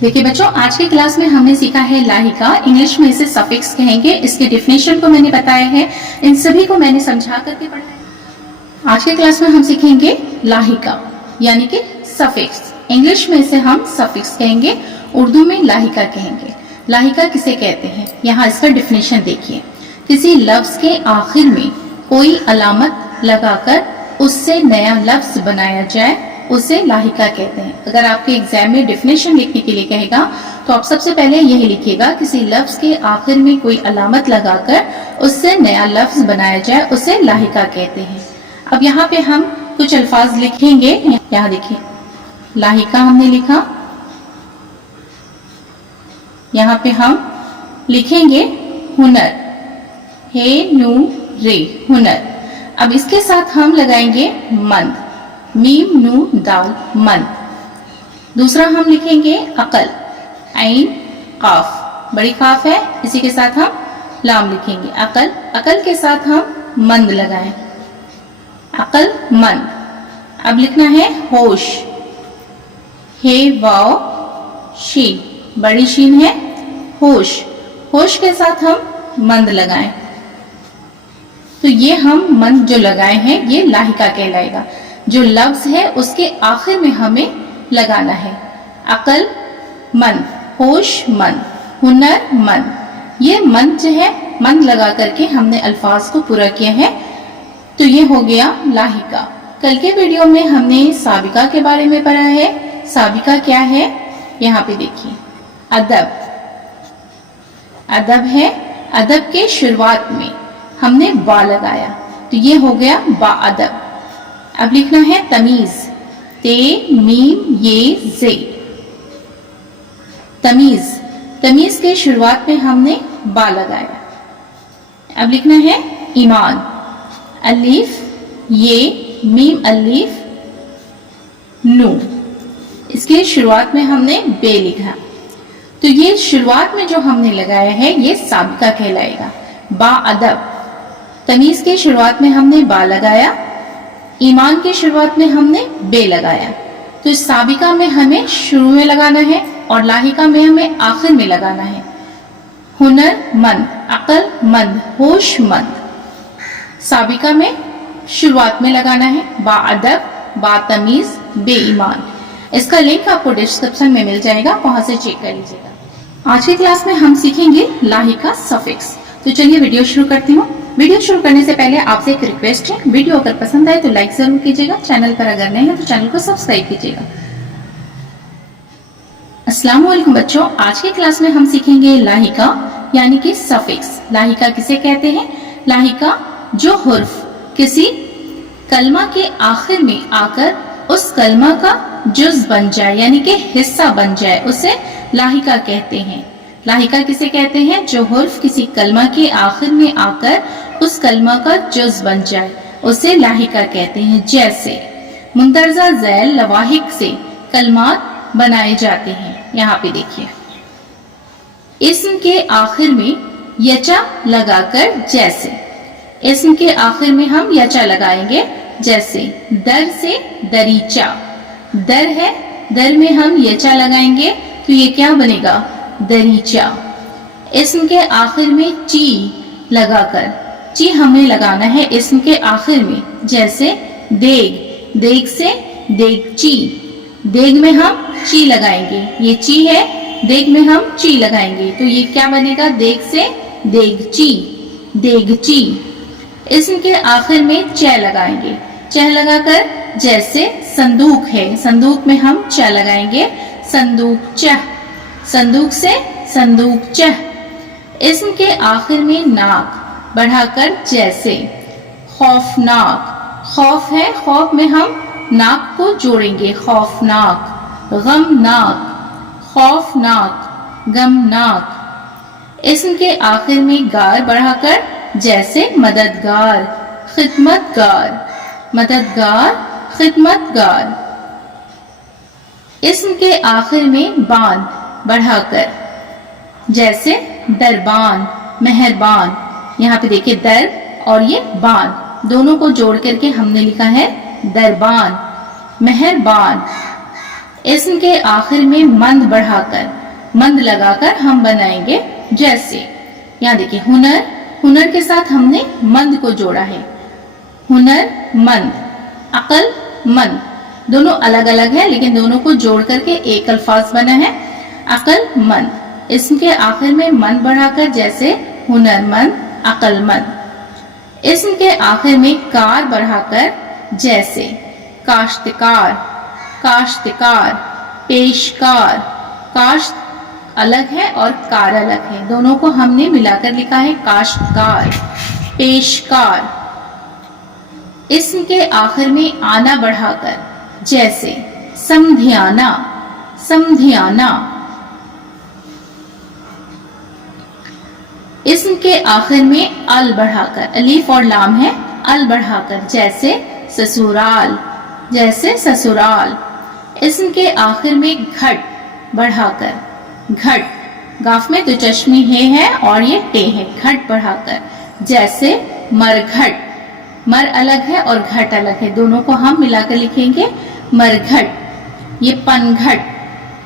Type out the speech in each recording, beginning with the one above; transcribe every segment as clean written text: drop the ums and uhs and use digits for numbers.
देखिए बच्चों, आज की क्लास में हमने सीखा है लाहिका। इंग्लिश में इसे सफिक्स कहेंगे। इसके डिफिनेशन को मैंने बताया है, इन सभी को मैंने समझा करके पढ़ाया है। आज के क्लास में हम सीखेंगे लाहिका यानी कि सफिक्स। इंग्लिश में इसे हम सफिक्स कहेंगे, उर्दू में लाहिका कहेंगे। लाहिका किसे कहते हैं, यहाँ इसका डिफिनेशन देखिए। किसी लफ्ज के आखिर में कोई अलामत लगाकर उससे नया लफ्ज बनाया जाए, उसे लाहिका कहते हैं। अगर आपके एग्जाम में डिफिनेशन लिखने के लिए कहेगा तो आप सबसे पहले यही लिखिएगा, किसी लफ्ज के आखिर में कोई अलामत लगाकर उससे नया लफ्ज बनाया जाए, उसे लाहिका कहते हैं। अब यहाँ पे हम कुछ अल्फाज लिखेंगे। यहाँ देखिए, लाहिका हमने लिखा। यहाँ पे हम लिखेंगे हुनर, हे नू रे, हुनर। अब इसके साथ हम लगाएंगे मंद, मीम नू दाल, मन। दूसरा हम लिखेंगे अकल, ऐन काफ, बड़ी काफ है, इसी के साथ हम लाम लिखेंगे अकल। अकल के साथ हम मंद लगाएं, अकल मन। अब लिखना है होश, हे वाओ शीन, बड़ी शीन है, होश। होश के साथ हम मंद लगाएं, तो ये हम मंद जो लगाए हैं ये लाहिका कहलाएगा। जो लफ्ज है उसके आखिर में हमें लगाना है। अकल मन, होश मन, हुनर मन। ये मन जो है, मन लगा करके हमने अल्फाज को पूरा किया है, तो ये हो गया लाहिका। कल के वीडियो में हमने साबिका के बारे में पढ़ा है। साबिका क्या है, यहाँ पे देखिए, अदब। अदब है, अदब के शुरुआत में हमने बा लगाया, तो ये हो गया बाअदब। अब लिखना है तमीज, ते मीम ये जे, तमीज। तमीज के शुरुआत में हमने बा लगाया। अब लिखना है ईमान, अलीफ ये मीम अलीफ नू, इसके शुरुआत में हमने बे लिखा, तो ये शुरुआत में जो हमने लगाया है ये साबिका कहलाएगा। बाअदब, तमीज के शुरुआत में हमने बा लगाया, ईमान की शुरुआत में हमने बे लगाया, तो इस साबिका में हमें शुरू में लगाना है और लाहिका में हमें आखिर में लगाना है। हुनर मंद, अकल मंद, होश मंद। साबिका में शुरुआत में लगाना है, बाअदब, बातमीज, बेईमान। इसका लिंक आपको डिस्क्रिप्शन में मिल जाएगा, वहां से चेक कर लीजिएगा। आज की क्लास में हम सीखेंगे लाहिका सफिक्स। तो चलिए वीडियो शुरू करती हूँ। वीडियो शुरू करने से पहले आपसे एक रिक्वेस्ट है, वीडियो अगर पसंद आए तो लाइक जरूर कीजिएगा। चैनल पर अगर नए हैं तो चैनल को सब्सक्राइब कीजिएगा। अस्सलाम वालेकुम बच्चों, आज की क्लास में हम सीखेंगे लाहिका यानी कि सफिक्स। लाहिका किसे कहते हैं, लाहिका जो हुर्फ किसी कलमा के आखिर में आकर उस कलमा का जुज बन जाए यानी कि हिस्सा बन जाए, उसे लाहिका कहते हैं। लाहिका किसे कहते हैं, जो हुर्फ किसी कलमा के आखिर में आकर उस कलमा का जुज बन जाए, उसे लाहिका कहते हैं। जैसे मुंदरजा झैल लवाहिक से कलमात बनाए जाते हैं। यहाँ पे देखिए, इस्म के आखिर में यचा लगाकर, जैसे इस्म के आखिर में हम यचा लगाएंगे, जैसे दर से दरीचा, दर है, दर में हम यचा लगाएंगे तो ये क्या बनेगा, दरीचा। इस्म के आखिर में ची लगाकर, ची हमें लगाना है इस्म के आखिर में, जैसे देग, देग से देगची, देग में हम ची लगाएंगे, ये ची है, देग में हम ची लगाएंगे, तो ये क्या बनेगा, देग से देगची, देगची। इस्म के आखिर में च लगाएंगे, च लगाकर, जैसे संदूक है, संदूक में हम च लगाएंगे, संदूक चह, संदूक से संदूक चह। इस्म के आखिर में नाक बढ़ाकर, जैसे खौफनाक, खौफ है, खौफ में हम नाक को जोड़ेंगे, खौफनाक, गमनाक, खौफनाक, गमनाक। इस्म के आखिर में गार बढ़ाकर, जैसे मददगार, खिदमतगार, मददगार, खिदमतगार। इस्म के आखिर में बान बढ़ाकर, जैसे दरबान, मेहरबान। यहाँ पे देखिए दर और ये बान दोनों को जोड़ करके हमने लिखा है दरबान, मेहरबान। اسم کے آخر میں مند بڑھا کر مند لگا کر ہم بنائیں گے جیسے یہاں دیکھیں ہنر، ہنر کے ساتھ ہم نے مند کو جوڑا ہے، ہنر مند، عقل مند، دونوں الگ الگ ہے لیکن دونوں کو جوڑ کر کے ایک الفاظ بنا ہے عقل مند۔ اسم کے آخر میں مند بڑھا کر جیسے ہنر مند، عقل مند۔ اسم کے آخر میں کار بڑھا کر جیسے کاشتکار، کاشتکار، پیشکار، کاشت الگ ہے اور کار الگ ہے، دونوں کو ہم نے ملا کر لکھا ہے کاشتکار، پیشکار۔ اسم کے آخر میں آنا بڑھا کر جیسے سمدھیانہ، سمدھیانہ۔ اسم کے آخر میں ال بڑھا کر، الف اور لام ہے، ال بڑھا کر جیسے سسرال، جیسے سسرال۔ اسم کے آخر میں گھٹ بڑھا کر، گھٹ، گاف میں تو چشمی ہے اور یہ ٹے ہے، گھٹ بڑھا کر جیسے مرگھٹ، مر الگ ہے اور گھٹ الگ ہے، دونوں کو ہم ملا کر لکھیں گے مرگھٹ۔ یہ پنگھٹ،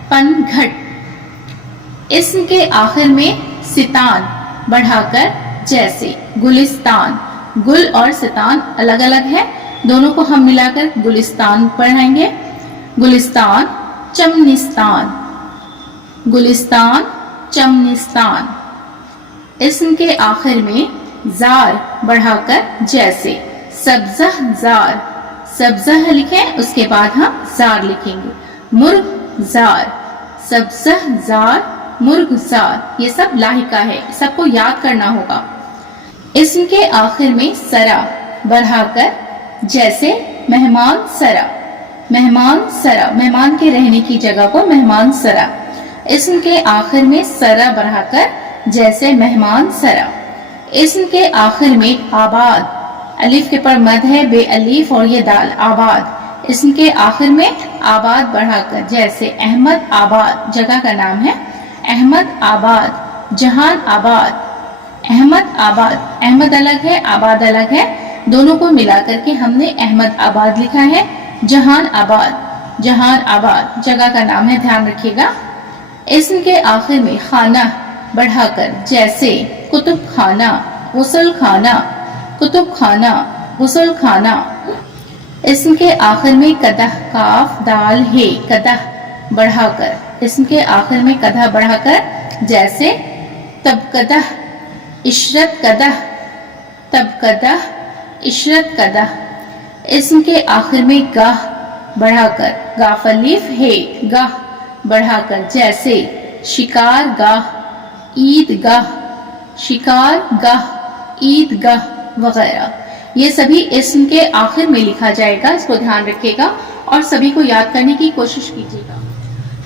پنگھٹ۔ اسم کے آخر میں ستان بڑھا کر جیسے گلستان، گل اور ستان الگ الگ ہے، دونوں کو ہم ملا کر گلستان پڑھائیں گے، گلستان، چمنستان، گلستان، چمنستان۔ اسم کے آخر میں زار بڑھا کر جیسے سبزہ زار، سبزہ لکھیں اس کے بعد ہم زار لکھیں گے، مرغ زار، سبزہ زار، مرغ زار۔ یہ سب لاحقہ ہے، سب کو یاد کرنا ہوگا۔ اسم کے آخر میں سرا بڑھا کر جیسے مہمان سرا، مہمان سرا، مہمان کے رہنے کی جگہ کو مہمان سرا۔ اسم کے آخر میں سرا بڑھا کر جیسے مہمان سرا۔ اسم کے آخر میں آباد، الف کے پر مد ہے، بے الف اور یہ دال، آباد۔ اسم کے آخر میں آباد بڑھا کر جیسے احمد آباد، جگہ کا نام ہے احمد آباد، جہان آباد، احمد آباد، احمد الگ ہے آباد الگ ہے، دونوں کو ملا کر کے ہم نے احمد آباد لکھا ہے، جہان آباد، جہان آباد، جگہ کا نام ہے، دھیان رکھیے گا۔ اسم کے آخر میں خانہ بڑھا کر جیسے کتب خانہ، غسل خانہ، کتب خانہ، غسل خانہ۔ اسم کے آخر میں قدح، کاف دال ہے، قدح بڑھا کر، اسم کے آخر میں قدح بڑھا کر جیسے تب قدح، عشرت قدح، تب قدح، عشرت قدح۔ اسم کے آخر میں گاہ بڑھا کر، گاف الف ہے، گاہ بڑھا کر جیسے شکار گاہ، عید گاہ، شکار گاہ، عید گاہ وغیرہ۔ یہ سبھی اسم کے آخر میں لکھا جائے گا، اس کو دھیان رکھیے گا اور سبھی کو یاد کرنے کی کوشش کیجیے گا۔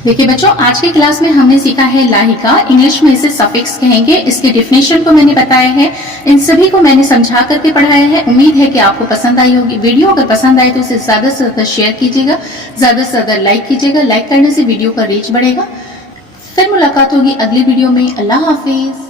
دیکھیے بچوں، آج کے کلاس میں ہم نے سیکھا ہے لاحقہ، انگلش میں اسے سفکس کہیں گے، اس کے ڈیفینیشن کو میں نے بتایا ہے، ان سبھی کو میں نے سمجھا کر کے پڑھایا ہے۔ امید ہے کہ آپ کو پسند آئی ہوگی ویڈیو، اگر پسند آئے تو اسے زیادہ سے زیادہ شیئر کیجیے گا، زیادہ سے زیادہ لائک کیجیے گا، لائک کرنے سے ویڈیو کا ریچ بڑھے گا۔ پھر ملاقات ہوگی اگلی ویڈیو میں، اللہ حافظ۔